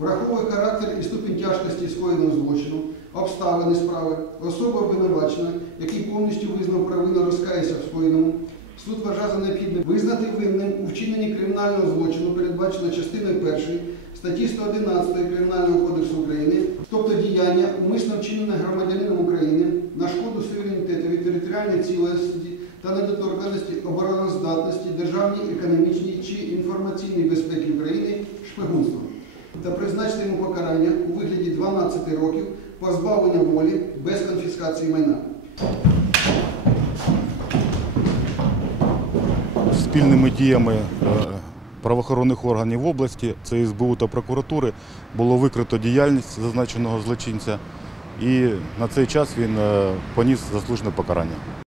враховує характер і ступінь тяжкості скоєного злочину, обставини справи, особа обвинувачена, який повністю визнав провину, розкається в скоєному. Суд вважає за необхідне визнати винним у вчиненні кримінального злочину, передбачено частиною першої статті 111 Кримінального кодексу України, тобто діяння умисно вчинене громадянином України на шкоду суверенітету, територіальної цілості та недоторканості обороноздатності державній, економічній чи інформаційній безпеки України та призначити йому покарання у вигляді 12 років позбавлення волі без конфіскації майна. спільними діями е, правоохоронних органів області, це СБУ та прокуратури, було викрито діяльність зазначеного злочинця, і на цей час він е, поніс заслужене покарання.